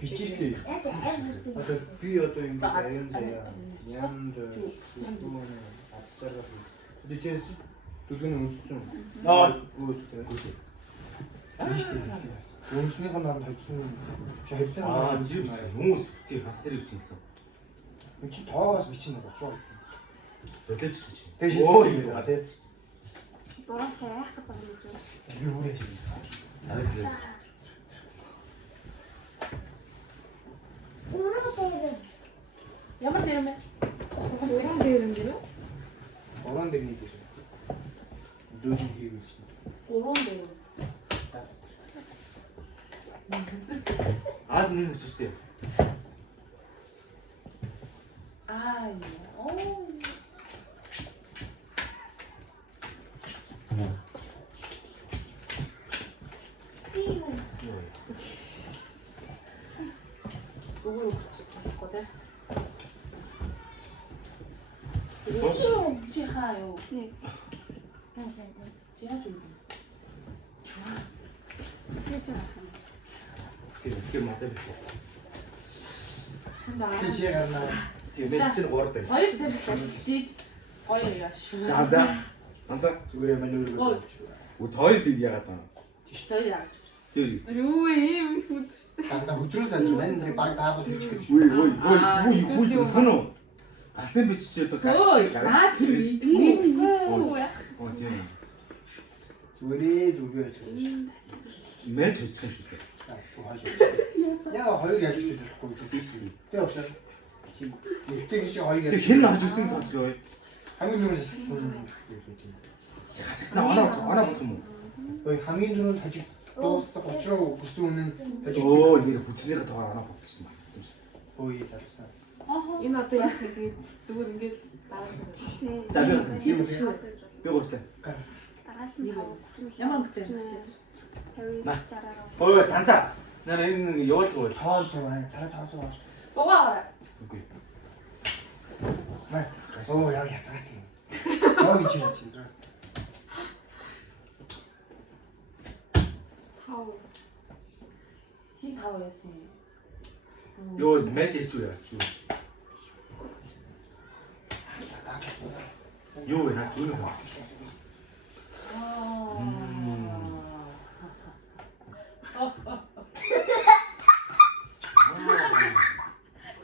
Бичижтэй. Одоо би одоо ингэ аян заяа. Янд аццарга. Дичээс дүлгэн өнцсөн. Үүстэй. Бичтэй. Өнцнийх нь харин хоцсон. Хоцсон. Хүмүүс тий ганц дээр бичсэн лөө. Энд чи тоогоос бичнэ болчихоо. Төлөөч чи. Тэгш oo тий. Дураа хайх гэдэг юм уу? Би хүрээч. Ямар дээр юм бэ? Уран дээр юм гэнэ. Уран дээр нэг юм. Дөрөв хийвэлсэн. Гурван дээр. Аад нэг үчтэй. Аа. Оо. Өгөө болохгүй. Чи хаяа. Нэг. Чи яаж үү? Тэгэж байгаа юм. Тэр модel. Чи гарна. Тийм мэдсэн 3 байна. Хоёр тэр гоё яаш. За да. Анзаа Зүгээр юм нөр. Үт хоёр дэг яагаад байна? Тийш хоёр яа. Тэр Юу юм хүчтэй. Дандаа хөдрөөс аль мань баг даабал хийчих гэж. Үй хөнөө. Асан биччихээ одоо Наа чи мэдгүй. Оо тийм. Зүгээрээ зүгээ хийж байгаа шүү. Мэж хийчих юм шүү дээ. Яа хоёр яаж хийж болохгүй гэж хэлсэн. Тэ өгшөө. Тэгтээ чи хоёр яаж. Хэн хаж ирсэн тооцоо. хамгийн нүүрээс Хасагтаа оноо болох юм уу? ой хамгийн нүүрэнд хажиг дуусах учраа хүссэн үнэн хажиг. Оо нэр хүчнийхээ тоогоор оноо болчихсон байна. Ой залуусан. Энэ одоо яах вэ? Зүгээр ингээд За дараа. би гуртай. Араас нь Ямар өнгөтэй юм бэ? 59 дараа. Ой танцаа. Нэр энэ явуулгүй. Тоон цоо аа тоон цоо. Дугаа. Үгүй. Маа. Оо яа ятгаа тийм. Яа гэж чинь. Тав. Хин тав яасан юм. Йоо мэж хийч үү яач юу. Юу вэ наач юу вэ?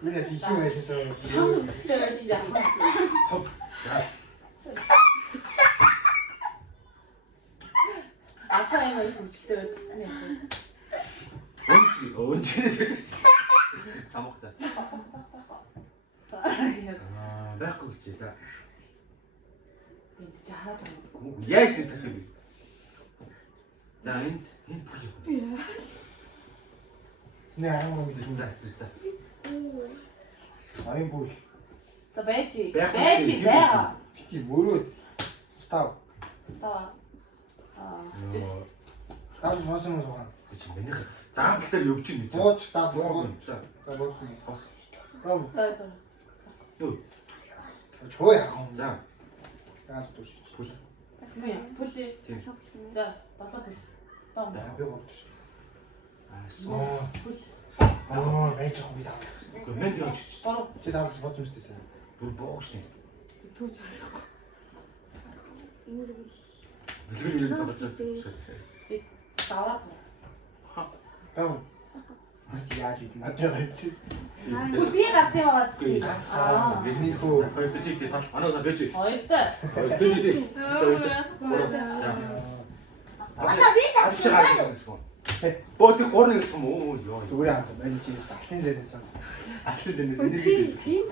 Миний тийхүү байж байгаа. Чам өстэй байж яах вэ? Атаа юм хөвчлээ байсан юм. Өнчнээс самхтаа. Байхгүй чи за. Бид ч хараад байна. Яаж тэгэх юм бэ? За энэ бүх юм. Нэ арам юм За. арын бүл. За байж. Байх Байж үстэй. байгаа. Бити мөрөө став. Става. Тав мосом сууна. Чи миний даамт дээр явж ийн гэж. Бууч тав бууч. За. За буусан хос. Ром. За. Юу? Чоо яах юм. За. Ганц туш. Пул. Юу яа? Пүли. Тийм. За, долоо пүл. Бам. Би гооч. Аа. Пүл. Аа, байж байгаа би тав. Үгүй мен яаж чи. Гурав. Чи тав боц юмстэй сайн. Бүр боогш нь. Түүж хаалгаа. Ингээс. Бүлгэр нэг бодож. Даваад. Тав. Бас яаж ийм надад чи. Би гаттай байгаа зү. Аа. Бидний хөө. Хоёр бичиг тийм анаа байж. Хоёртой. Хоёр тийм. Одоо би Авчираа. Бот горны гэх юм уу ёо. Зүгээр аа мань чи алсын зэрэг сан. Алсын дээнээс нэг чи тийм.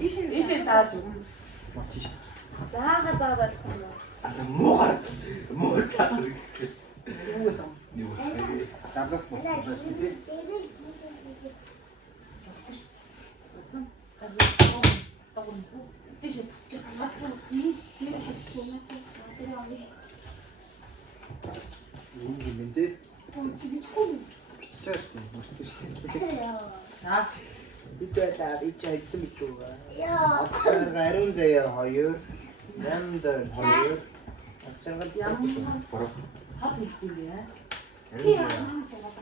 Ийшээ зааж өгнө. Мартиш. заагаад байгаа юм уу? Аа муугар. Муу цаа. Юу гэдэг юм. Юу. Давлаас бодлоос тий. Тийш. Юу юм бэ? чи бичгүй юу? Биччихсэн шүү дээ. Мөрцөн шүү дээ. За. Бид байлаа би ч айдсан билүү. Ацаарга ариун заяа 2. Ямд 2. Ацаарга Ямар хат хэлгүй яа. Чи яагаад суугаад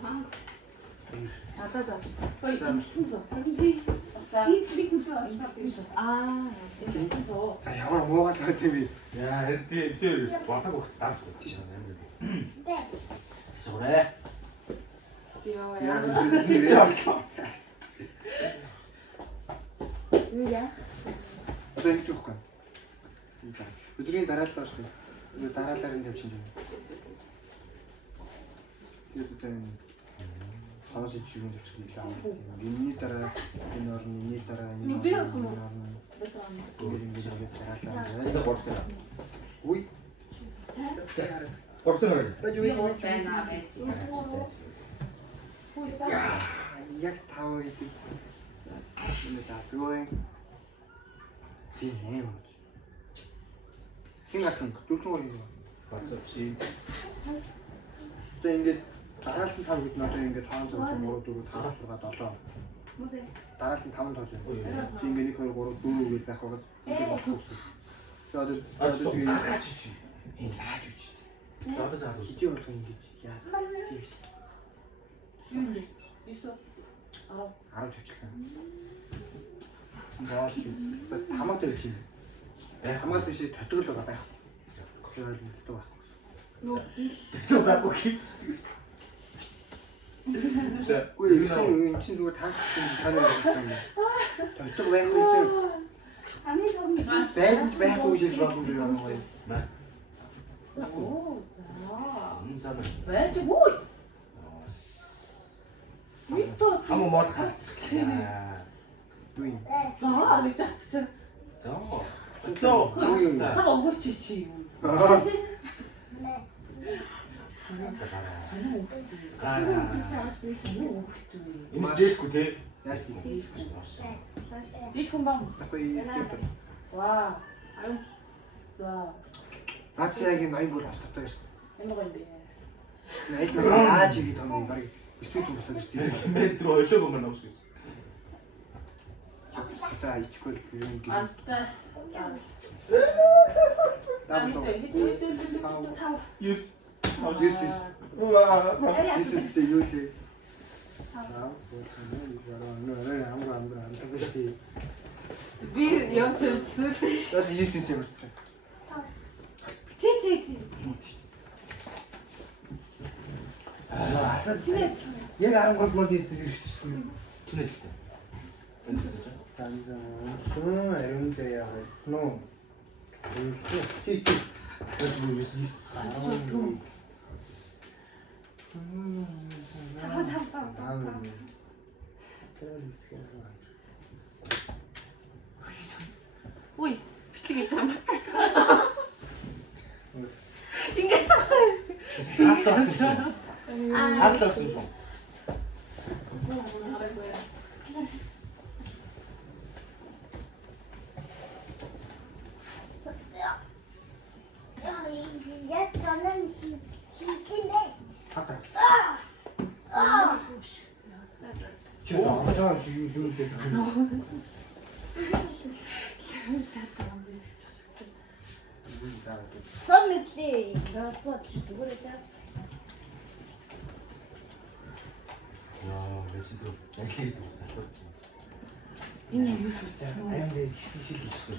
Надад. Ой, хэлсэн суу. За. Энийг үлээ олсон. Аа, хэлсэн суу. За ямар муугаас гэдэг би. Яа, тэр батаг өгч дарах гэж байна. Сорэ. Йоо Яг яа. нэг жаа. Юу яа? Одоо ингэ түүхгүй. Өдрийн дараалал шүү дээ. Дараалаар нь тавьчих юм. Тэгээд хаваас ичгүүн тавьчих юм лаа. Гинний дараа энэ орны дараа энэ. Би явах юм уу? Ингэ дараалал гортоо. Уй. Гортоо. Бэж үгүй гортоо. байна байж. Яг тав гэдэг. Энэ дацгүй. Тийм. Хин гатын дөрвөн юм. Бацаа чи. Тэгээ ингээд дараалсан 5 гэдэг нь одоо ингээд 5 6 3 4 5 6 7. Мөсөө. Дараалсан 5 тоож байна. Чи ингээд 1 2 3 4 гээд байх байгаа. Ингээд болох гэсэн. Тэгээ одоо тэгээ чи. энэ лааж үуч. Одоо заа. Хижээ болох ингэж яа. Тийс. Юу нэ? Юусо. 10 тавьчихлаа. Боол за тамаа тавьж юм. Хамаас биш татгал байгаа байх. Тэгээ ойлгомжтой байх. Нөө Тэр байхгүй гэж. За, Үгүй энэ чинь зүгээр таагч танаар хэлж байгаа юм. Татгал байх үү чинь хамгийн том байсан ч байхгүй гэж болно юм байна. Маа. Оо, за. Үнсана. Байж үгүй. Митто. Хамаа мод харцлаа. Үгүй. За, гэж атчих. За. Цаг өгөөч чи юу? Энэ дэхгүй те. Яаж тийм. Их хүн бам. Апой. Вау. Аюу. За. Наач яг энэ 80 бол осттой байсан. Ямар юм бэ? Найд наа чи гэдэг юм баг. Эсвэл буцаад ирсэн. Метр ойлоогүй мань авах гэж. Одоо ичгүй юм гээд. Антай. Дабло. Yes. This is. This is the YouTube. Би явж үзсэн. Das ist jetzt юмсан. чи. Яг 13 мод ирчихсэн. Кинэлсэн. Энэ ч. Танзан ариун заяа хайсноо. Чи. Das ist Ui, бичлэг хийж байгаа юм. Ингээд сацаа. Хаалт шүү. Jetzt sondern die Чи амжаа шиг юу гэдэг юм. Сон мэтлээ. Гапот зүгээр даа. Яа, вечид ажлын дүү салбарч. Энэ юу сүлсэн үү? Аян зэ шиг хэлсэн.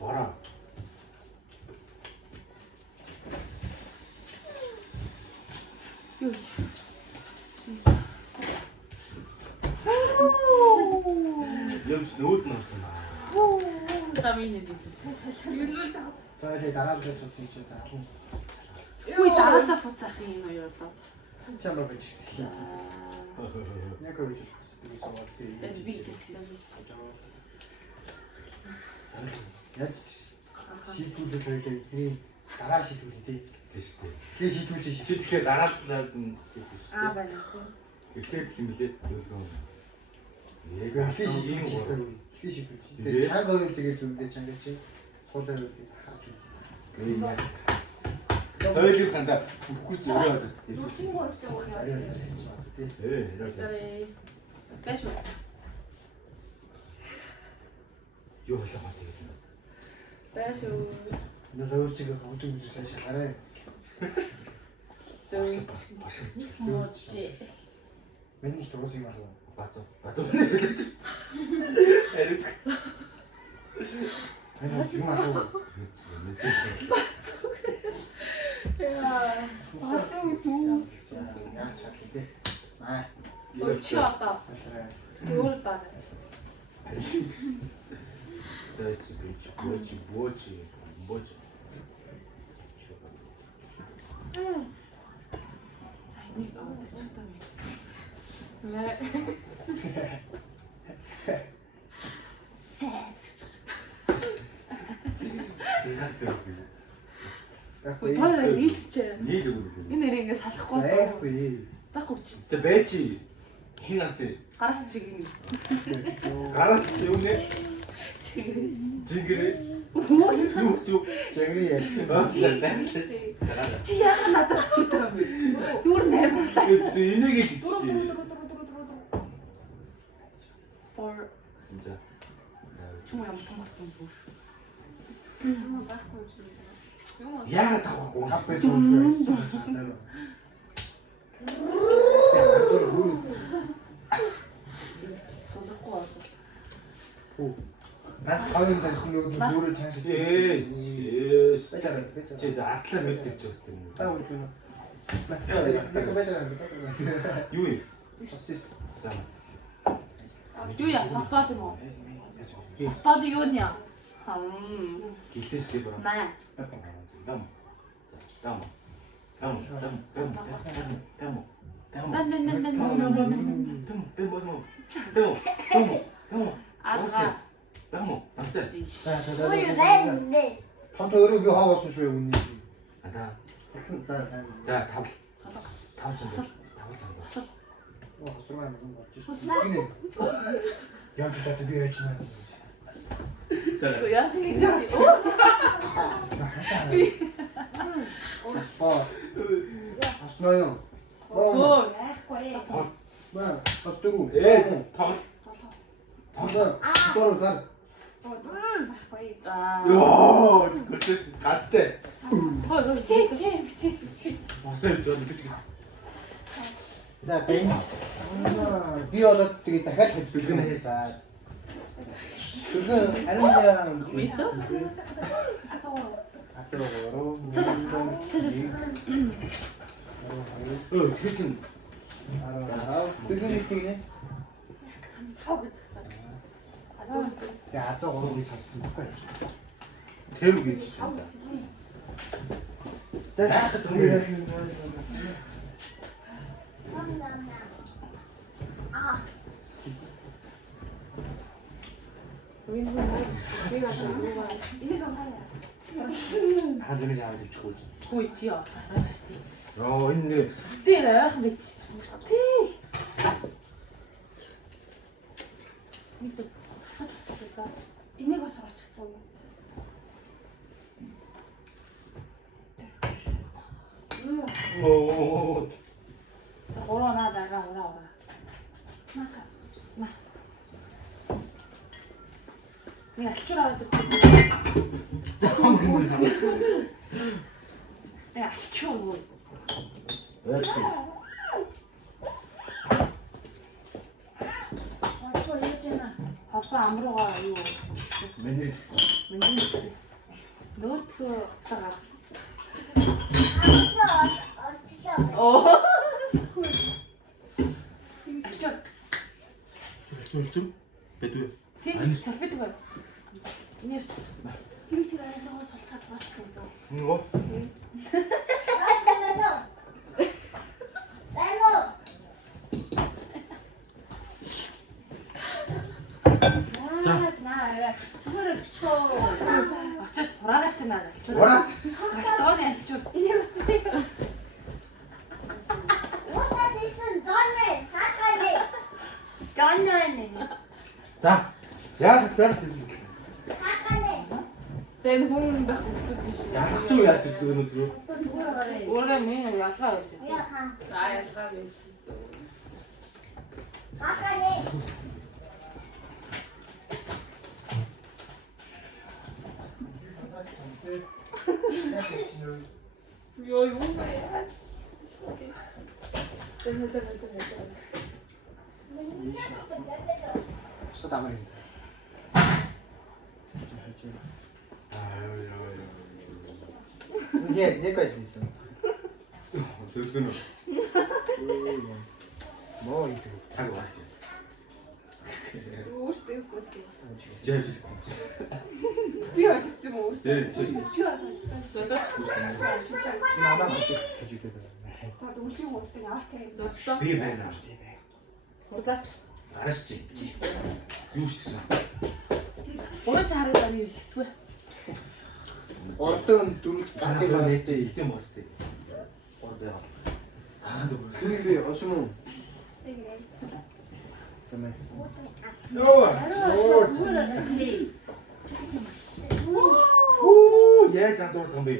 Бара. Юу? Ямс нүүд наа. Тамины зүйлс. За тэгээ дараа нь сонссон чи та. Үй дараалал суцах юм хоёр одоо. Чамаа байж ирсэн. Яг гэж хэлсэн. Суваад Тэгж би хэлсэн. Яаж шийдвүүлэх байлаа тийм дараа шийдвүүлээ тий. Тийш үү. Тэгээ шийдвүүлж шийд. Тэгэхээр дараалсан гэж шүү дээ. Байна. Эхлээд химлээд төлгөө. Яг Тэгээ ийм шийдвүүлж. Тэгээ шийдвүүлж. Тэгээ чанга хоёр тэгээ зүгдээ чанга чи суулаа харж үзье. Гээ яа. Ойлгүй хандаа бүхэж яваад. 친구한테 오냐. 잘해. 빼줘. Юу болоо бат тэгээд. 빼줘. 너저지가 가고 좀 잘해. 뭐지? 맨날 들어서 말이야. 맞아. 맨날 지금 하고. 야. 맞죠, 또. 야, 잘게. 아, 치웠다. 그래. 그걸다네. 뭐지? 이거 미쳤다며. 네. Тойлоо нийцчээ. Энэ нэрийг ингээ салахгүй доо. Баггүй чи. Тэ бэчи хин асын Гараш чиг юм. гараад юунэ? Жингэрэ. Юу ч 쟁리 ярьсан. Чи яагаад надаас чиг байгаа юм бэ? Юур наймарлаа. энийг л 들어 хийчихээ. 들어. Or 진짜. чому юм томорсон бүр. 좀 багтсан юм. Юу Яагаад тавахгүй? 앞에서 오는 сондохгүй байна. 난 가는 데서 노를 장식. Yes. 빼자라. 쟤 아틀라 몇 줬어. 따고 주는. 빼자라. юу юм? 어시스. За. Юуя, паспорт юм уу? Паспорт юу нэ? Гэлээстэй бараа. Наа. Дам. 아가. 왜? 탐토 여러 개 하고 왔어 줘요 언니. 안다. 자. 자, 답. 답 좀. 와, 소리가 무슨 거지? 이네. 야, 진짜 되게 열심히. 이거 야생이잖아. 스파. 아스나요. 뭐? яахгүй. 마, 아스투. 에, 다. 방금 서로 잘. яахгүй. 아. 야, 그때 갔을 때. 미치. 봤어요, 저 미치겠어. 자, 땡. 비어도 되게 дахиад хийж Дүргэн за. Дүргэн ариун 있어? 아저거. 앞쪽으로. 그치. 뜨거운 튀네. 타고 야, 앞쪽으로 우리 잡수 먹어야 돼. 대륙이 진짜. 자, 이래가 말이야. 하늘이 아주 좋지. 뭐 있지요? 진짜. 있네. 그때는 근데 진짜 같아. 이또 사줬다. 이네 가서 맞췄어. 오. 오라나 나가 오라. 나가서. 내가 할 줄 알았지. 내가 할 줄 알고. 그렇지. 저 이랬잖아. 아빠 안 물어가 이거. 맨날 찍어. 맨날 있어. 너 그 딱 알았어. 어. 좀. 배도. 지금 살피트 봐. 이네. 이렇게 나가서 설탕 맛있게 먹어. 이거. 나 그거를 쳐. 어째 돌아가시던 나는. 뭐라? 떠내 좀. 이네 갔어. 짠년네. 자. 야, 그냥 자, За энэ хүн байх үздэг юм шүү. Яах ч юу яаж үздэг өнөө түрүү. Уурга минь ялгаа байсан. Яхан. Ялгаа байсан. Акане. Ёо юу яа. Что там? Не кажется. Дөлгөн үү. Мо идэг. Таг байна. Өөртөө хөөсөн. Жаач. Би очиж юм уу? Тэ чи. Чи асууж байна. Намаа хажиж гэдэг. За дүүлжийн хурдыг авчаа юм. Дуртай. Би байна. Хурдаач. Гараш чи. Юу шигсэн. Ураж хараад ами хэлтгүй. Ордон дөрөв Гандыг нээжээ илдэм бостэй. Гор байга. Дөрөв. Түлхий осмон. Тэгээд Тэмээ. чи Хүү яаж андуурд юм бэ?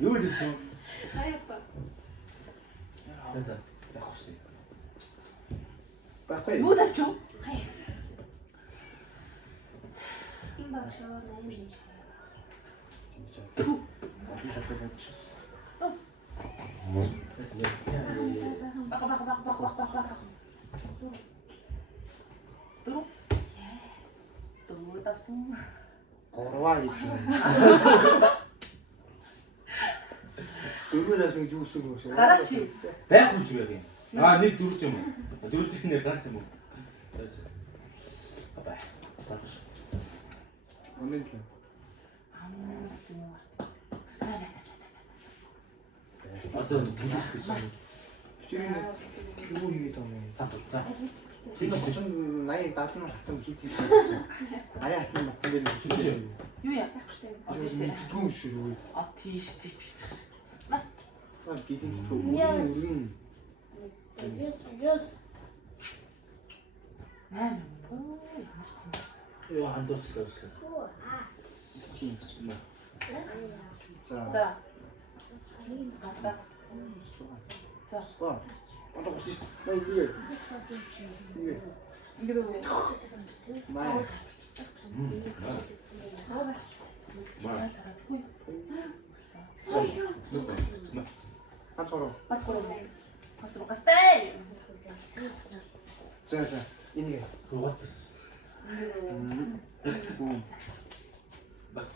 Юу хийсэн? хаяа. Тэсэ. Яг хөштэй. Багтай. Юу тавьчих? Хаяа. Им багшаа наяа. Баха. Дөрөв давсан. Горваа гэж. Дөрөв давсан гэж юу гэсэн үг вэ? Гараач. Байх үуч яг юм. Нэг дөрөв ч юм уу? Дөрөв чихнээ ганц юм уу? Бай. Таач. Онын л. Одоо дөрөв гэж байна. Тэр юу хийгээд байгаа юм? За. Тэр 80 70 хатан хийдэг. 80 хатан батан дээр хийдэг. Юу яа? Мэддгүй шүү. А тийш тийч гэж. Аа гидэн төрөн. Ёс. Маа. Юу андуурч тавьсан. Тийм. За. За. Гата. За. Спа. Одоо гус шүү. Наа юу. Ингээд үү? Маа. Маа. Хацороо. Батхураа. Батхураа гастай. За. Энийг. Гуутс.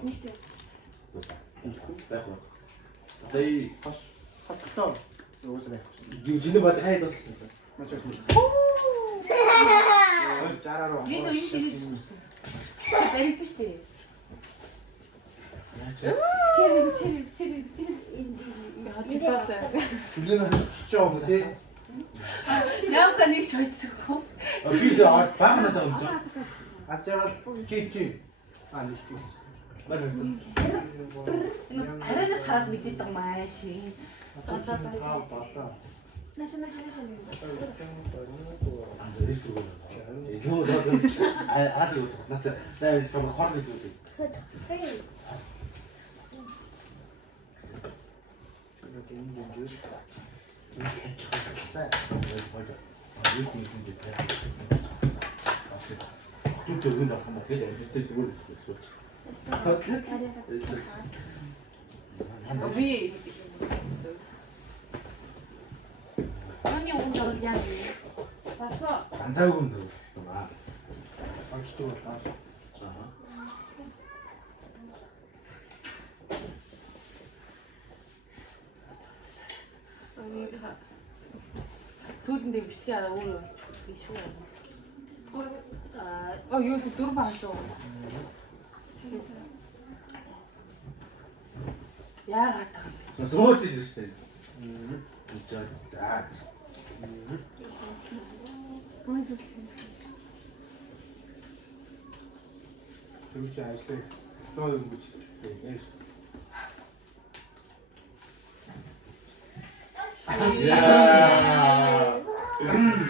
Нэгтэй. За. Тэй Хаттай. Уусаа. юу жинэ бод хайд болсон. Наач. Жараараа. Энэ үе чинь чи баригд штэ. Чирээ. Хачтаалаа. Түлэн хачиж байгаа юм тий. Яавка нэг ч хоцсохгүй. Би дэ баг надад юм чи. Асараа чи. Нэг тий. Энэ тарианаас хараад мэдээд байгаа мааши. Бата. Наша. Ресторан. Илүү аа юу наач наа сум хорны дүү. Тут дөрвөн давсан ба тэгээд зүгээр сууч. Би. Оны унгар яа вэ? Бата. Ганцаагүй юм гэсэн аа. Очтуу болоо. Аа. Сүүлдээ бичлэг араа өөрөө би шүү. За, юу ч дөрв баа шүү. Яагаад та? Сууж идэж штэ. За. Түлхий ажлаа. Тоо юм гэж. Эс. Яа.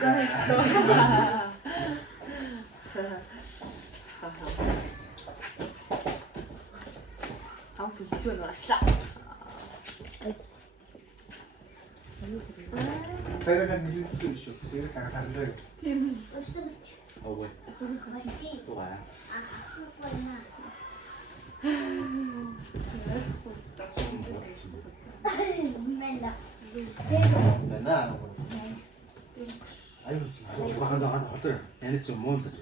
За, история. Юу наашлаа. Тэрэг нь юу гэж шүү. Тэр сага тандаа. Тийм. Өсөж. Ой. Хати. Тугаа. Байна. Мэнда. Байна. Аюу жугаан дагаад хотор яны ч муу л гэж.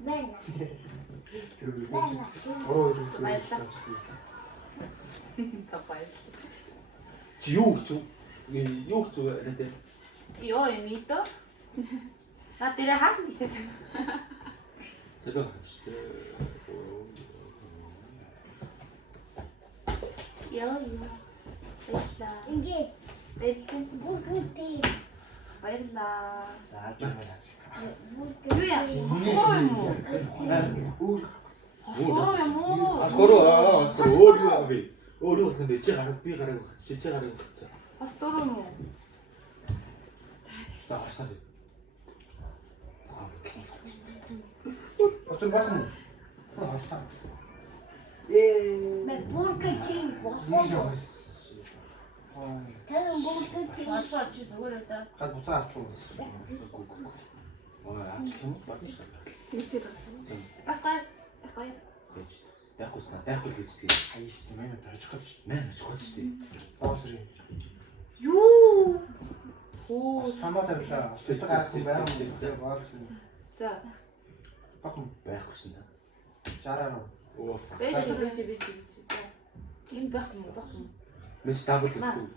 Байна. Оо Баярлалаа. За баярлалаа. Чи юу гэж нэ Йоо эмито. На тэр хааш нь ихэд. тэр хаштай. Йоо. Баярлалаа. Ингээ. Баярлалаа. Бүгдээ. Баярлалаа. наачаа. Юу яа? Хосроо юм уу? Хосроо юм уу? Асгороо өөр юу бэ? Өөр юу гэндээ чи гараг би гараг чи гараг. Хосроо юм уу? За хасаа. Остон бах юм. Хасаа. Мэ бүгдээ тийм бохоо. Тэр бүгдээ тийм. Баатар чи зүгээр өдөө. Хад буцаа авч уу. Ой аачлах юм байна. Нийтээ. Багай. Багай. Байхгүй л гэж тийм. Хаяс тийм ээ байж хад шүү. Мэн ч гоц тийм. Боосрын. Юу? Оо. Самаа тавьлаа. Өтө гарсан байран дээр боосрын. За. Бахм Байхгүй шин та. жараа. Оо. Бэж. Энэ байх юм уу? Мэс дабл гэхгүй.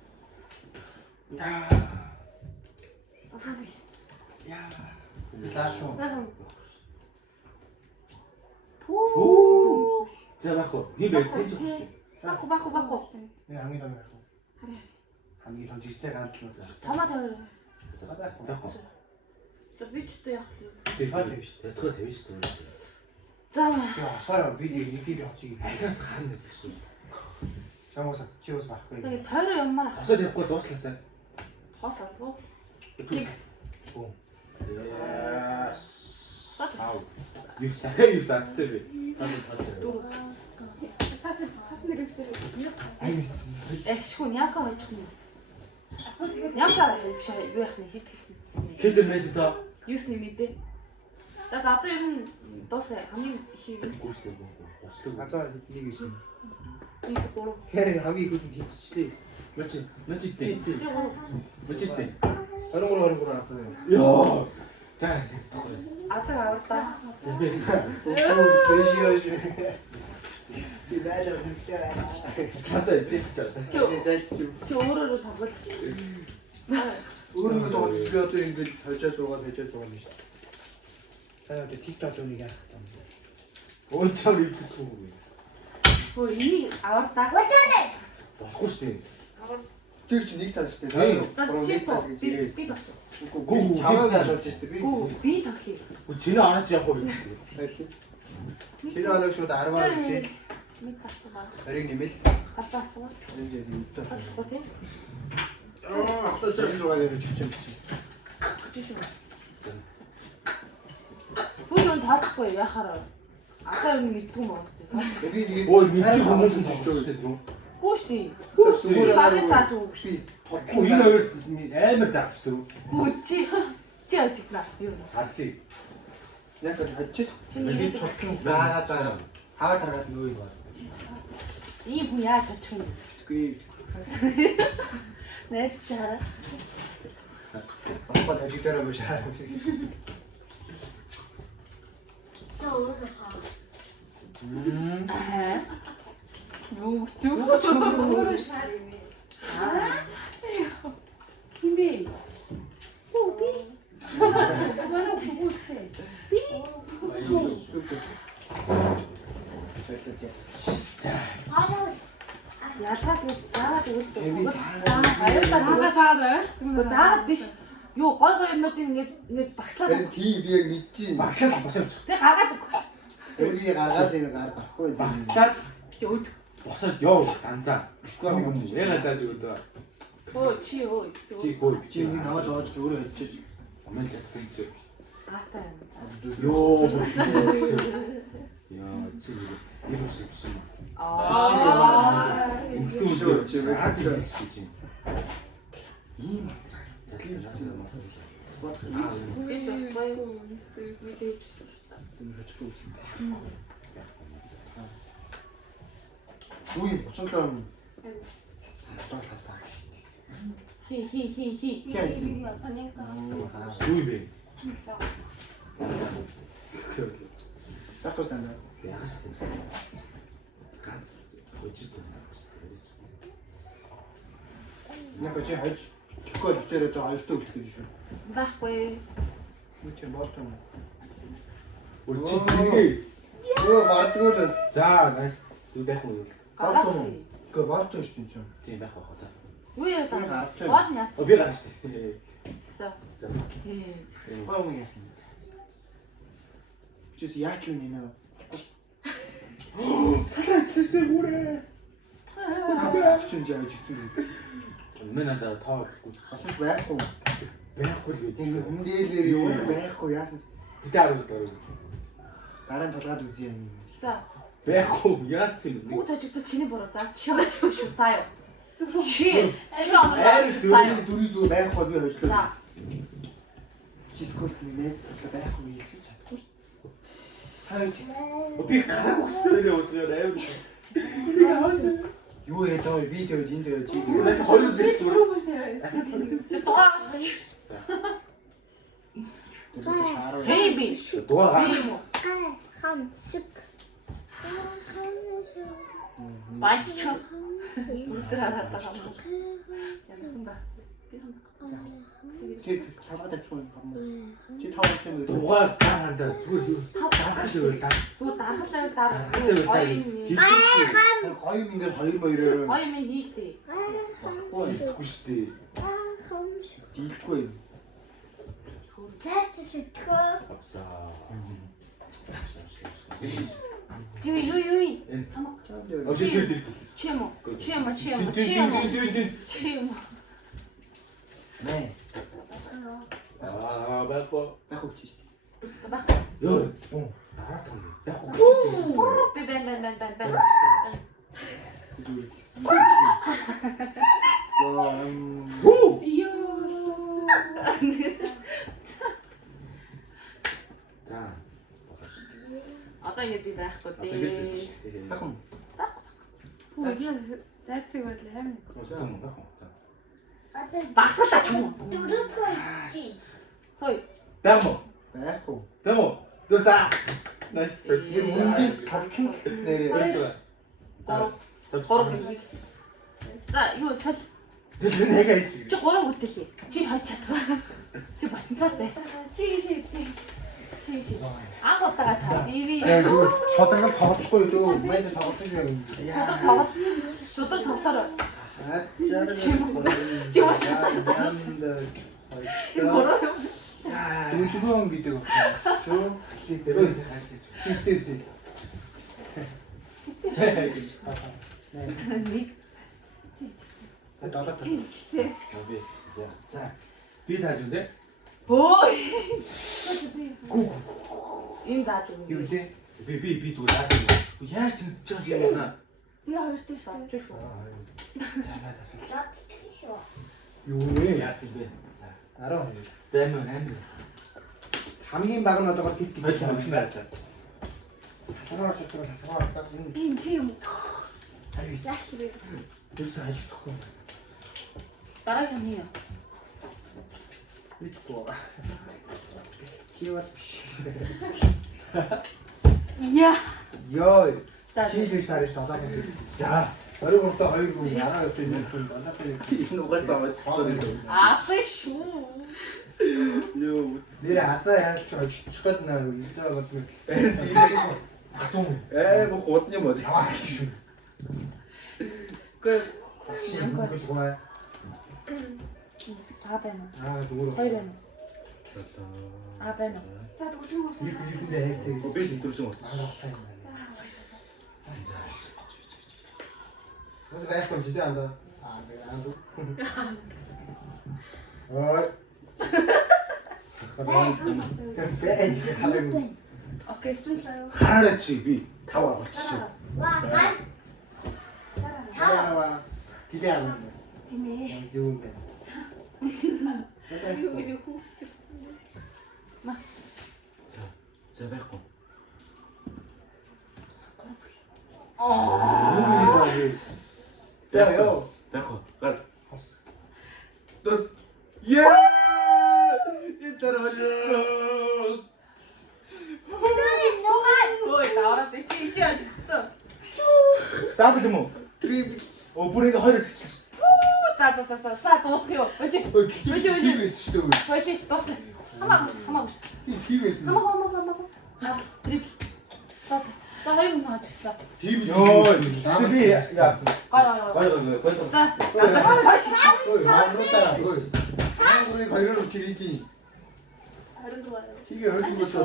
Заашгүй. Пүү. За байхгүй. Хин байж тийм. Баггүй. Энэ хамгийн том яг. Хамгийн том жигтэй ганц л байна. Томоо тавиа. Байхгүй. За би ч яах юм. Ятгаа тавьж шүү. За. Тэгээ хасаараа би эдгээр очиг. Ахаад хаана гэсэн. Чамаас чи бас байхгүй. Тэгээ тойроо юммаар Хасаад явахгүй дууслаасаа. хоос алгүй. Оо. Яас. Сат. Юу саастай бэ? Цаас нэрвчээ. Эшгүй яка хойчих юм. Яка биш юу яах нь Хэдэн мэс та? Юус нэмэдэ. За одоо ер нь дуусаа хамгийн их юм. Гүйцэтгэв. Гоцлог. Газар нэг юм. Би 3. Хамгийн их нь хийчихлээ. Мачид дээ. Мачид дээ. 23 авцаа. Йоо. За. Азаг авартаа. Oo, стэжиож. Би дайжаа хүчтэй. Чата идэх чата. Чи өөрөө тоглол. Өөрөө тоглож би одоо ингэж хажаа суугаад юм шүү. Таа одоо TikTok үнийг яах юм. Уучаар идэх үү. Хөө энийг авартаа. Баггүй шүү. Тэр чи нэг тал шүү За дээ. чи суу. Би тоглоо. Гүү чамаа залуулж шүү дээ. Би тоглоё. Чиний анаач явах уу гэж. Чиний оног шууд 10-аар чи Нэг тасгаа. хариг нэмэл. Хатаасаа. Энд үүдээ. Сахгүй тийм. Одоо чи суугаад явж чинь. Бүр юм тооцохгүй яхаар. Одоо юм мэдгүй юм байна. Би нэг Ой, мэдчих хүмүүс нь ч шүү. Гүү штий. Зүгээр Багы зааж өгөх би Хөө энэ хоёр амар заач шүү. Гүү чи ажигнаа. Юу. Харчи. яг хажиж Чиний би яриад тултан заагаа хавар таргаад нөө юм байна. Ийм хүн яаж очих юм. Үгүй Найз чи хараа. апа ажиг дээр биш аа. Аа. Юу ч юу. Өөрөө шаар юм. Хин бэ? Оо би. Манай бүгдээ. Ялгаад заагаад Би өгөх. Аяа заагаад Гөө заагаад биш. Юу гой юмнууд ингэж багслаад. Тэр тий би яг мэдчихээн. Багсаа босооч. Тэг гаргаад өг. Тэр би гаргаад энэ гар гарахгүй юм. Багсаа Өд. босоод яв ганцаа. Ихгүй юм. Ягаад зааж өгдөө. Өө чи өө. Чи гоо Чи нэг аваад оож өөрөө очиж. аман чадсан чи. Аатай юм. Йоо. Яа, чи ийм шиг. Шүү, чи ийм Ui, boцоглоо. Хи. юу бэ? Тахос тандаа. Ягс тийм. Ганц хожид байна. Яг чи хаж. Тэгэхгүй битээр одоо хоёртой үлдэх гэж шүү. Байхгүй. Юу ч мартаа. Өчиг тэгээ. Юу мартгуулаас. За, nice. Юу байх вэ? Гараас. Гэхдээ мартаа шүү дээ. Тийм байх байх. За. Юу яа та? гарч. Гол няц. Би гарч тий. За. За. Гоо юм яах юм. Чи яач юу нэ? Салаачлаа бүрээ. Чин жааж ицэн. Мэн надаа тоо Асууж байхгүй. байхгүй л үү. Өмнөдөлөр юу байхгүй яасан. Бид харуулдаг. Дараа нь толгойд үзье юм. За. Байхгүй яац юм. Бүгд хажуудаа чиний буруу. За чи шүү заа юу. Чи. Дүрий зүг байхгүй би хойшлоо. За. Чи скол минээс байхгүй хэлж чадахгүй шүү. Хайж. Би гарах гэсэн юм уу? Юу яа видео энд дээр чи. Надад хоёр Би үзэх. түрүүгүй шээ. Чи дугаа. Хейби. Дугаа. Би юм. Хамсик. Бачч. Үзраа хатаа хам. Яхан ба. Чи цаалгаад авчихгүй юм. Чи тавах юм уу? Дугаа таанда зүгээр дарах шиг байл та. Зүгээр дарахлаа дараа. Гоё юм. Гоё юм ингээд хоёр хоёроо. Гоё юм хийхтэй. Тэгэхгүй шүү дээ. Хамсик. Дийлэхгүй юм. Зайч сэтгөө. Авсаа. Юу. Энэ. Тамаа. Өчиг. Чимо. Нэ. Бако. Яг үгүй чи. Бах. Ёо. Дараад юм. Яахгүй. Би бэн. Хүү. Юу. За. Одоо ингэ би байхгүй дээ. Тахын. Хүү энэ зайцыг бодлоо амин. Багсалаач юм. Дөрөвхөө. Хой. Бэмо. Байхгүй. Бэмо. Доса. Nice. Үнди тавчин нэрээ. Гурав бий. За юу сол. Тэр нэг айс. Чи гурав үтэлээ. Чи хойч чадах. Чи батцаар байсан. Чи шийдээ. Анх удаага чаас ИВ. Яг юу шодрол тоглохгүй юу? Майс тоглосон юм. Шудар тоглоор. Чи маш гурав. Дүнлэгэн видео авчихсан. Дээрээс хайсаж. Чигтээсээ. Нэг. Далаа. Би за. Би тааж юм дээ. Бөө. Энэ зааж Юу өгнө. лээ? Би зүгээр даад юм. Яаж тэмцэж байгаа юм байна? Би хоёртой шүү. За надаас. Юу вэ? Яасан бэ? За. 12. Бэмо амир. Хамгийн баг нь одоогор тэт Хойч гэж мөчн байцаа. хасгаар хасгаар энэ Тийм чи юм. тэрс ажиллахгүй. Дараагийн нь юу? Мэдгүй. Чивэр биш. Яа. Йой. За. Чивэр сариш талаа гэж. За. 23-т 2 гүн 12-т 1 гүн энэ угаасаа авч чадсан. Аасаа шүү. Юу. Нэр хазаа яаж ч очих гээд наа хийж байгаа гэдэг. Хатун. Мөн худны мод. Таваа шүү. Гэ. Шингэж гоо. Байна уу? Зүгээр. Хоёр байна уу? Байна уу? За дөрөв. Ихэндээ хайртай. Би тэмдэрсэн мод. Сайн байна. Бас байхгүй юм чи дээ андаа. Андаа. Ой. Бэж халаа. Окей, зүүлээ. Хараа чи би 5 авчихсан. Ва гай. Яарава. Гилээ. Тийм ээ. Зүүн бэ. Юу хүү. За байхгүй. За ёо. Байхгүй. Гар. Хос. Тус. Яа! Интер очсон. Ой, таараад чи ажигцсан. Дабл юм уу? Трипл. Оо бүр ингэ хоёр хэсэгчлээ. За дуусах юу? Болий. Ой, хийгээс шүү дээ. Болий дуусах. Хамаагүй. Хийгээс нь. Хамаагүй. Трипл. За хоёр хүн хаач. За. Трипл. Йоо, би яасан. Гой. За. Ой, хаанруудаа. Ой. Хаанруудыг хоёроор чирийдیں۔ Тэгээ хөлбөсөө.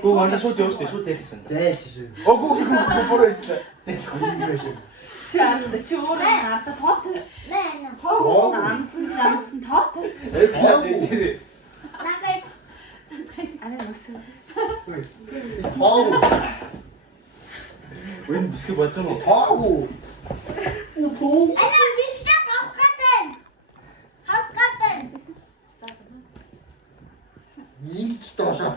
Гүү манай шууд явуулсан шүү зээлсэн. Зайлж шээ. Оо гүү бүр ирсэн. Зайлж байж. Чи өөрөө надад тоотой. Нэ. Тоо ганцсан тоотой. Тэр. Нагай. Ани нүсэн. Ой. Тоо. Вэн бисгэ болсон уу? Тоо. Тоо. Ана бишээ авахгатэн. Хавгатэн. Ингэж доошоо.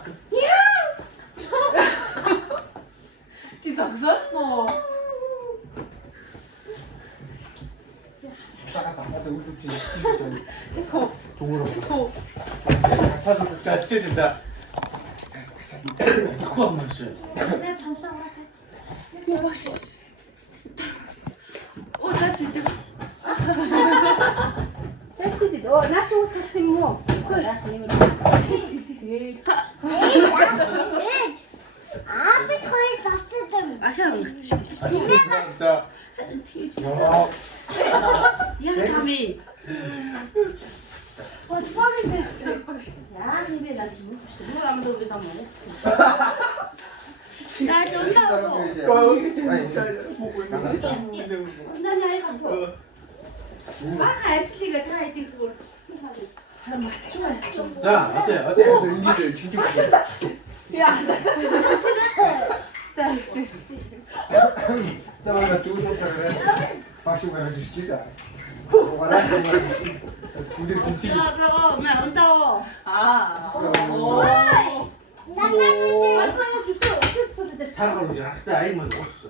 Чи зогсооцсон уу? Тагтаа үлдэж чинь. Чи тоо. Зүгээр. Тоо. Таад зачиж энэ. Тэгэхгүй маш. Нэ цамлаа ураач. Оо зацид. Зацид. Оо наач уу сарц юм уу? Наач юм. Эд. Бид хоёр зассан. Ахаа өнгөцсөн шүү дээ. За. Яг тами. Оо sorry that's. Яа нэмээ лаж юм шүү дээ. Юу амд өгөөд юм бэ? На донда. Наа наа яа. Бага ажлыг та хэдийг бүр. За, 어때? ингэж чижиг. Яа. За. Таваа зүгсээр башиг гараж ирчих дээ. Угараа. Үдир функци. яа мэ онтоо. Оо. Армаа 주소. 어떻게 돼? 타고 약다 아이 만 없어.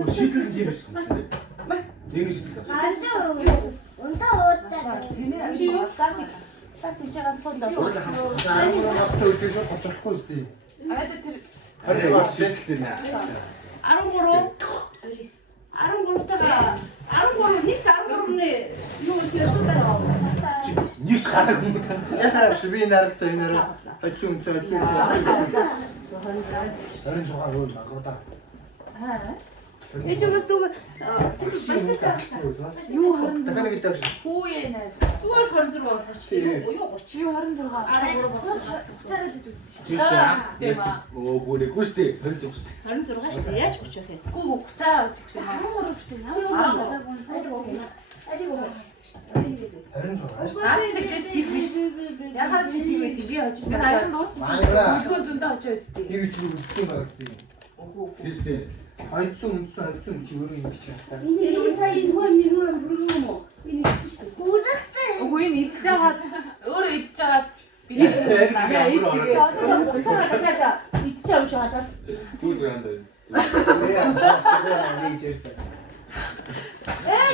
오 시트는 집에 있어. 냉이 시트. 아주. 온다 오자. Чи юу? Так тийшээ сонда. Хавтаа үлдээж очихгүй зү. Арайд тэр 하루 시트들 나. 13 13-таа 13 нэг 13-ны юу гэдэг шууд байгаа. 니가 가라고 못 한다. Яхаа шиби нартай энэ хацун цацун. Харин сухаа өөр магадаа. аа. Эчгээс дүүг Юу 26? Дахиад нэг даа. Хүү яана? зүгээр 26 болчихлоо. Юу 30. Чи 26? Хуцаараа л гэж үү. Тийм аа. 오 고래 고스테 현재 고스테. 26 шүү дээ. Яаж 30 вэ? Гүү 30 чи 13 шүү дээ. Харин сухаа. Наач тэгэж тийм биш. Яхаа чи тийм үү? Би очиж байна. Мангара. Гүн зөндөө очиж үзтий. Тэр үчиг үлдсэн байгаас би. 디스테. Хайцсан чи өөрөө юм бичих та. Энэ сая энэ хүрэн юм уу? Энэ чи шүү дээ. Гүрэгцэн. Үгүй энэ идэж байгаа өөрөө идэж байгаа би намаа идэх. Одоо хуцаараа гэдэг идчихээ юм шиг байна. 두줄 한다. Яа, нэг чирсэн.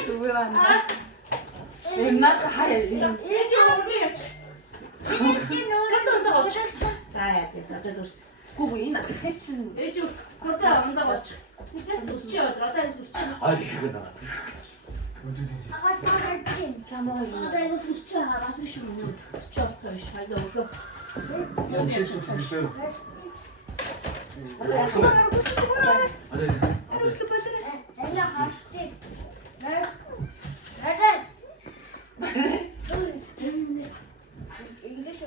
Зүгээр байна. Эмнат хаяа. Ээж өөрөө яч. Энэ нөр. За яа тийм одоо дурс. Гүү энэ ахиа чинь Ээж өөрөө ондоо оч. Тэгээс үсчээ одоо үсчээ. 아 이거다. 아가타르진. чамаа юу? Одоо энэ үсчээ хараад шүү дээ. Үсчээ оцоо биш. Хайда өглөө. Яа, тийм үү. 아니. 엘라 갑지. 네. 나가. 잉글리시.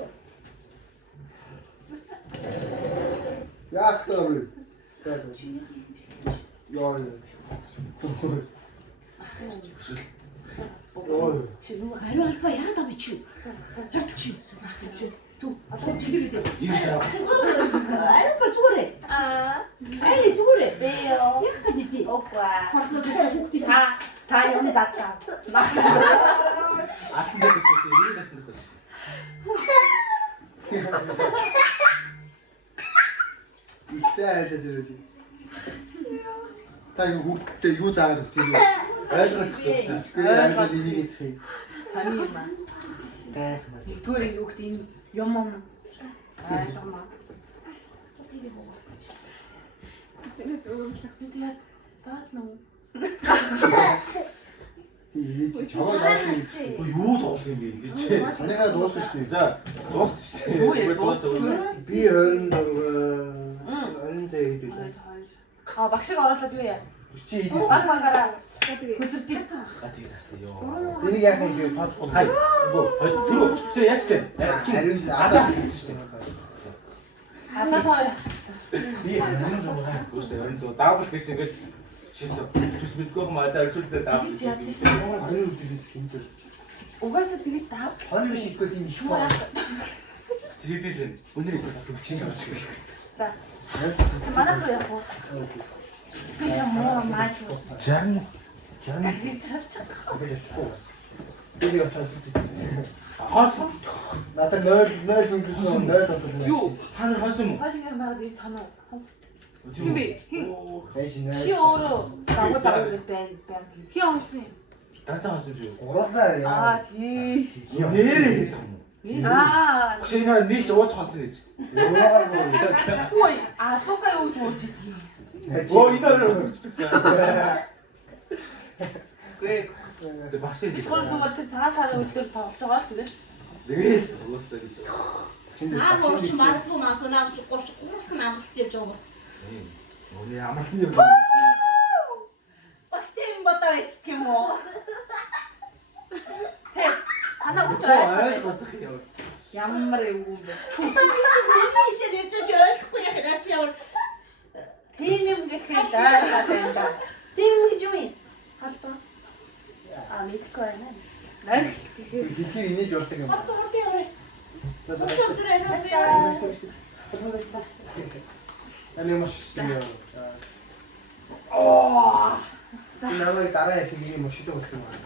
Яах вэ? За. Яа. Ой. Чи нөгөө хариу албаа яагаад авч чи? Хурд чи. Зүг. Одоо чигээр үү? Ирсэн. Ариука зүгээрээ. Ари зүгээрээ. Бэё. Яах гээд идэв? Оква. Хорлоос хүүхдээ шиг. Та юм датаа. Атсан дээр үсээ ирээд атсан дээр. Иксээ айлж ирэж. Та юу хүүхдээ юу заагаад өгч юм бэ? Ойлгочихсон. Айлж энийг идэх. Сани юм аа. Түр юу гэдэг энэ юм юм. Айлгамаа. Тэрнээс өөрчлөх. Би тэгээд баатнаа. Чамаа нааш юм. Юу тоолох юм бэ чи? Танайгаа дуусна шүү дээ. За, дуусна шүү дээ. Юу яа, Дуусна. Би 26 20 дэйд. Багшиг оруулаад юу яа? Чи идэх. Баг багаараа хөдөлдөг. Тэгээд настай ёо. Энийг яах юм бэ? Тооцохгүй. Хай. Түрүү. Чи яаж вэ? Харин адаа хэлсэн шүү дээ. Хатаа цаа. Би 26. Үстэй 26. Даавал гэж ингэж чилээ. Чүс мэдгүй юм аа зөвчүүлдэ даавал. Харин үгүй юм. Угаасаа тэгэж таа. Хоны биш эсвэл тийм их байна. Тэрийдэл өнөр их тасч чинь авч. За. Манайх руу явах уу? Би шамуу маач. Жан. Би чарчаа. Би очиж. Хас. Надад 0 зүгтсэн 0 Юу? Та нар хасан уу? Хажиг байгаад би санаа. Тийм би хин Эйш нэ. чи өөрөө загуу гэж байна. Хин онсон юм. Данцаа хасан чи юу? Гурлаа яа. Тий. Нэрээ юм. Чи Шинэ нэг ч ууж хасан гэж. Ёо. ой, зугаа юу гэж ууж идэх. Оо энэ өөр өсөждөг цаа. Гүй. Тэг багшаа Би бүр зүгээр тэр цагаан сарын өдөр тоглож байгаа л тэгэж. тэгээд уусаа гэж. Чи магадгүй наа 33 навлж явж байгаа бас. Өний амархны юм. Багш тийм бодоо байж гэх юм уу? Тэ танаа үуч аа. Ямар юм бэ? Энийг яаж ойлгохгүй яхаа чи ямар Тийм юм гэхээр заагаад байна да. Тийм гэж юм. Халбаа. Мэдгүй байна. Нарх гэхээр Дэлхийг инээж болдог юм. хурд яваа. Ами маш тийм. оо. Намайг дараа их юм шилдэг болсон байна.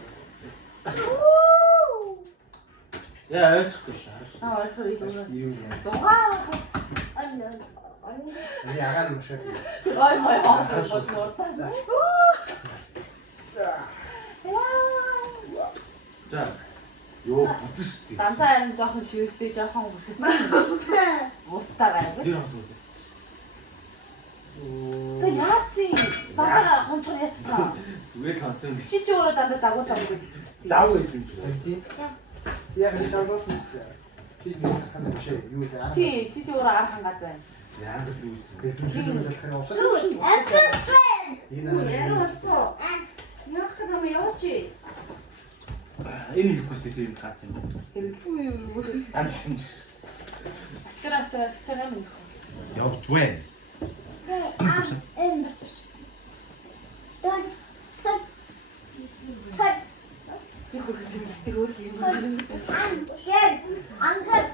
Яа аачихгүй. Орсоо идэх. Юу юм. Дугаа. Эний агаан мушаа. Ой ой ой. За. Ёо бүтэн шүү дээ. Данцаа харин жоохон шивэртэй жоохон бүтэц. Устаа гайгүй. Тэр хасуу. Тэ яац юм? Данцаа хонцор яац та. Зүгээр хансан гэж. Чи ч өөрөө дандаа загуу гэдэг. Заавал юм чи. Яг нэг цагаас үстэй. Чи нэг хана биш юу вэ? Тий, чи ч өөрөө ар хангаад байна. Яа гэж юу ийсэн. Бид залхах нь усаа. Яах гэдэг юм яваач. Энэ их бүстэй тийм хатсан юм. Хэрвээ Амт юм. ачаараа чанаа юм. Явж байна. Чи хөрөж өөр юм. Ангар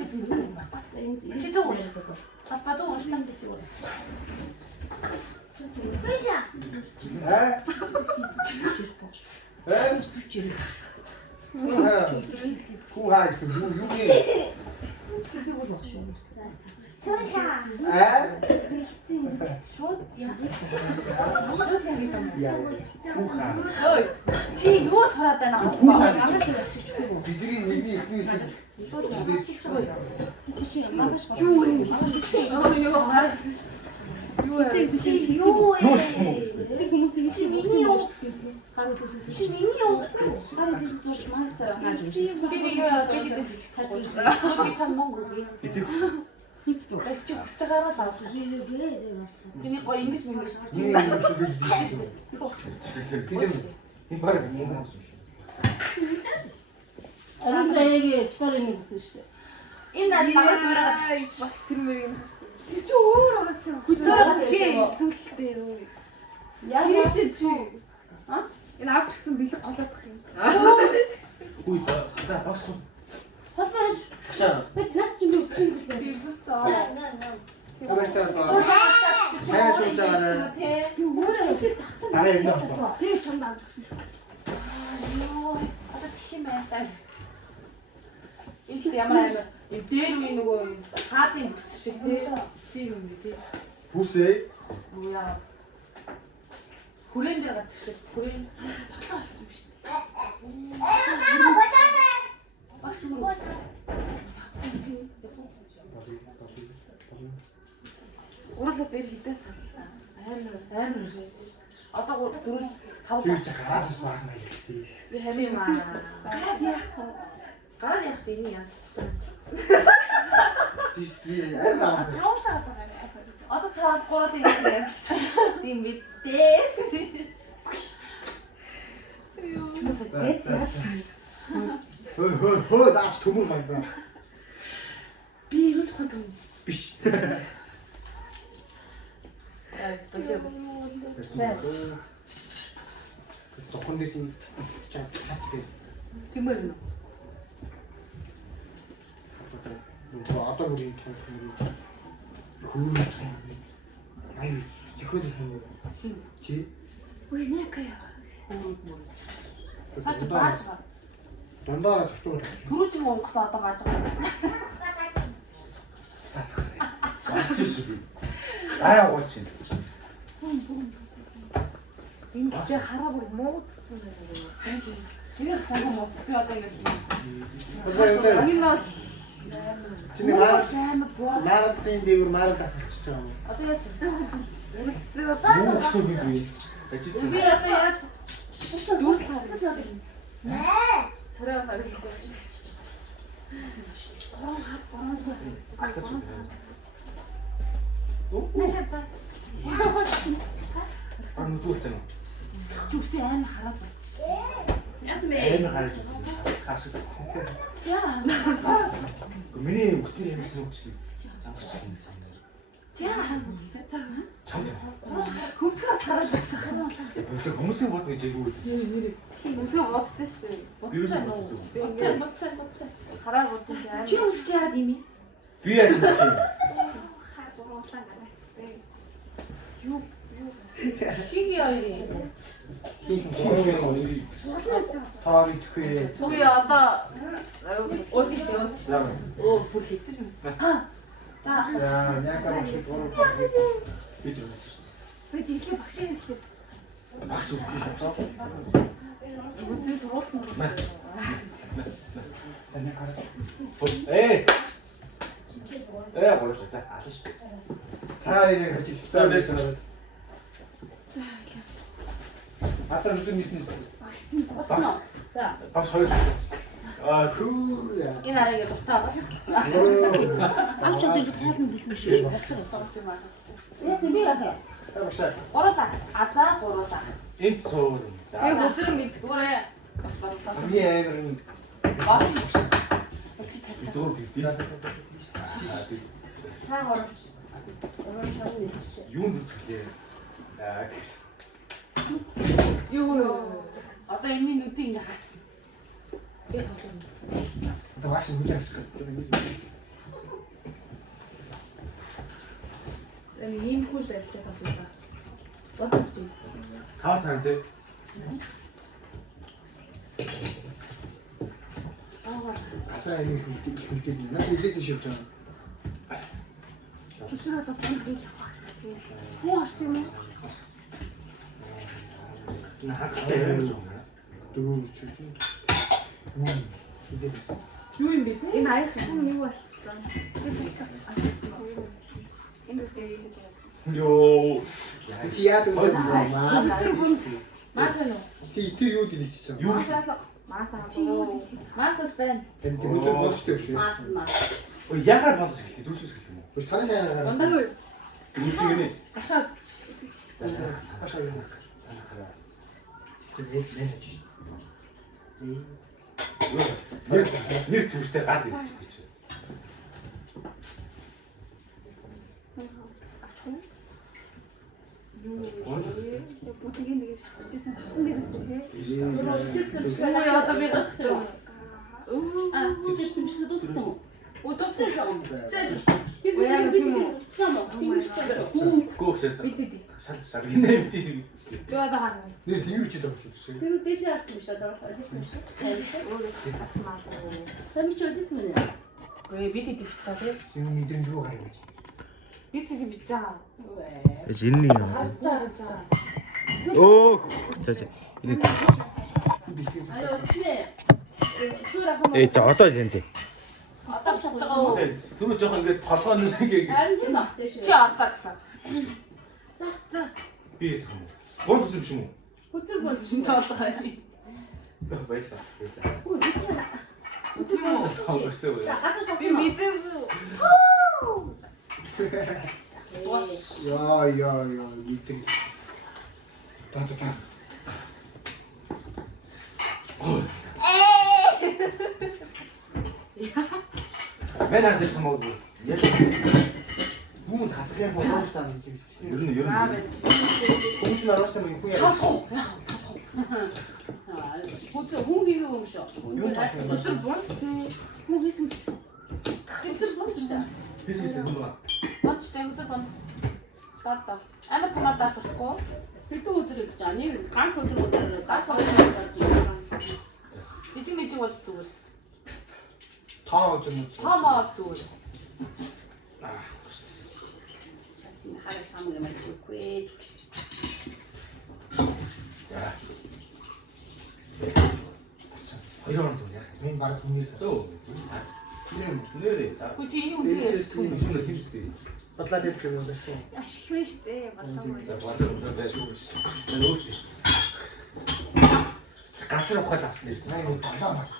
гэдэг юм байна. Чи зөө. Аппа зөө штан дэсээ. Хаа гэсэн юу юм. Шууд Ухаа. ой. Чи юу сураад байна? Бидний нэгний ихнээс Юу вэ? Юу вэ? Чи миний юу? Чи миний юу? Чи нэг юу гэдэг чи чам монгол. Идэх. Чи хүсэж байгаагаа тав. Тэний гоё ингэж мэнгэж. миний юм шиг биш. Энэ баг юм уу? Оройгийн стори нэг гэсэн шүү дээ. Энэ намайг бараад багс тэр мөр юм. Тэр чи өөр байгаас тийм. Хүчээр тий. Төлөлтэй юу. Яа Тэрийгтэй чи. Энэ авч гисэн бэлэг голоодох юм. Үгүй за багш. Хатаа ачаа. Наад чинь би өсчих юм Би гэсэн. болсон. Аваатай баа. Сайн сууж байгаарай. Юу өөрөө хэлээд тагцсан. Дараа ирнэ байна. Тэгээ чамд авч өгсөн шүү. Йоо. Одоо тэгэх юм байна та. Энэ ямар аа энэ дээр үе нөгөө хаадын бүс шиг тийм юм би тийм. Бүсээ. Яа. Хүрэн дээр гадаг шиг хүрэн тоглоо болсон биш. Багш муу. Уурлаа бэр хитээс саллаа. Амар үсээс. Одоо 4 5 Тэр чи гараас баг нь хэлээ. харин маа. Гараад яах вэ? Гараад явах тийм юм яасч байгаа. Тийш амар. Роусаа байгаа. Одоо тавал гурал юм яасч тийм биз дээ. Хүмүүс дэц яаж Хөө даас төмөр байна. би юу тухайн юм. Биш. Тохон дэс нь чад хас гэ. Тэмэр нэ. Одоо бүр юм хөө. Ай чихүүд юм. Чи Ой нэкая. Сач бааж байгаа. дандаа зөвхөн Түрүүжин онгосон одоо бааж байгаа. Сарчиш би. Араа гооч. Энэ чи хараа бүр муудсан байна. Тэр сайн муу. Би одоо ингэж. Энэ нас чиний маратын дээгүр марат авчихж байгаа юм. одоо яаж Юу гэсэн би. би одоо яаж дүүрс харагдаж байна. Царай харагдаж байна. Нашаа Ам дүүрсэн. зүгсээ амар хараад. Яасан бэ? Амар харж хаашаа. Миний өсний юмсан үгчлээ. Чаа. Чамд. Хөвсгөөс хараад байна. Хүмүүсийн бод гэж айгүй. Үсгээ боддоо шүү дээ. Вирус Бодсон. бодсон. Би бодсон. Хараа бодсон. Чи үсч яагаад юм бэ? Би яаж юм бэ? Хиги хоёрын. Таар итгэе. Сүүе одоо өөдөө шүү. Оо бүр хитэж байна. Та Яа, някаа шиг гурав. Би тэр мэдсэн шүү. Би жинхэнэ багш юм хэлээ. дээ. Багш үгүй шүү. үзээ суруулсан. Гоош за алан шүү. Таар яг хажигтай байсан. Атар үгүй мэднэ. Багш. За Багш хоёр. Хүү. энэ арайг дуртаа. Авч удаа тайрны хэлмэ шүү. Яасан би яах вэ? Гурлаа. Азаа гурлаа. Энд суур. Би өдөр мэдгүүрээ. Би амар Дөрөв би. Та горовч. Өөрөө шавны мэдчихэ. Юунд үзлээ? Тэгш. Юу. Одоо энэний нүдийг ингээ хаачих. Би тоглоно. одоо багш хүлээж авчих гэж байна. Энэ ийм хөл байдлаа тоглоо. Бодсон. Хаа тань те. Атаа энэ хүлээж наас идээс шивж байгаа. Өчигдөр одоо бүгд явах. Хуу арсан юм уу? Нахахтай юм жоо. Дөрөв чиж. Юу юм бэ? Энэ аяг чинь юу болчихсон? Энэ үсээ Йоо. Чи яад үзэж байна? маас байна уу? Тэр юу дэлгэчихсэн? Юу? Маас аа. Маас байна. Тэр өдөр бодчихтой биш үү? Маас. Ой яхаар бодож эхэлтий. Дүүчээс эхэлх юм уу? Биш таны яагаад? Ундаа юу? Дүүчгэнэ. Дахиад Ашаа юм. Тэр яг нэж чи. Нэр төртэй гар гэж. Бүгд ингэж хавчихсан авсан дээрээс тийм. Юу одоо би гацсан. А, чи чимчгээ дууссан уу? Удахгүй юм. Тэр би чам уу? Би чам. Гоогсээ. Бидэд. Шал гинэ бид. Жоод хаана. Нэр тэгвч л авах шүү дээ. Тэр дэшээ арч юм шиг даа. Тийм шүү. Тэр чи өдөц мэнэ. Гүй бидэд бичсэн тий. Энэ мэдрэмж рүү харъя гэж. Бидэд бичсэн. Жинний юм. Харцаа. Оо. За. Аяа чи. За одоо янз. Одоо ч байгаа. Түрүү жоохон ингээд толгой нь ингээд Харин тийм баг дэшээ. Чи ардаа гэсэн. би юм. Гол хүсэв биш юм уу? Хөтөр бол Шин тоолгоо. Баярлалаа. Үгүй юу? Хавгасаа үү. Би мэдээгүй. Яа, мэдээ. Та. Мэн хардаж хамаагүй. Яг Хүн татах юм болоо шүү дээ. ер нь Аа байж. Хүмүүс нь араас юм юу яа. хөтөр хүн хийгээ юм шүү. Өдөр бонц Хүн хийсэн. Хэсэг болж та. хийсэн юм байна. бонцтай өдөр бонц. Тата. Амар томаа даахгүй. Тэгтээ өдөр гэж аа. Нэг ганц өдөр өдөр даа тоглож. Жижиг мэжиг болдгоо. Таа өдөр нь. Томоо болдгоо. Хараа самаг юм аа. За. Хоёр он яах. Мен баг хүний. Өө. Нэрээ. Гүчи энэ үнтэй. Шинэ тэмцтэй. Батлаа дэвх юм байна шүү. Ашиг вэ штэ. Батлаа. За болоо өндөр байсан. Энэ өөртөө. Гацар ухаал авсан нэр. Наа юу талаа бас.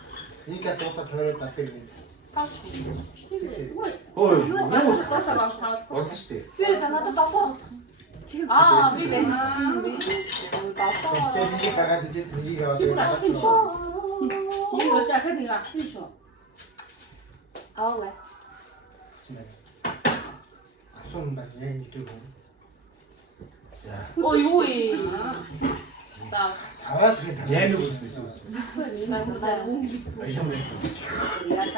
Нэг яг дуусаад тойроод татыг нэг. Ой, Ямар ч тосоо авч тавал. болсон шүү дээ. Би надад догоо. Аа би байсан. Би догоо. Чи нэг гаргаад ижээс нэгийг аваад. Чи бүр авсан шүү. Нэг бол ахад нэг авсан шүү. Аа. Асуун баг яг нэг юм. За. Ой юу ээ. За. Аваад тэр. Яамиг үзсэн юм. Намайг Аям.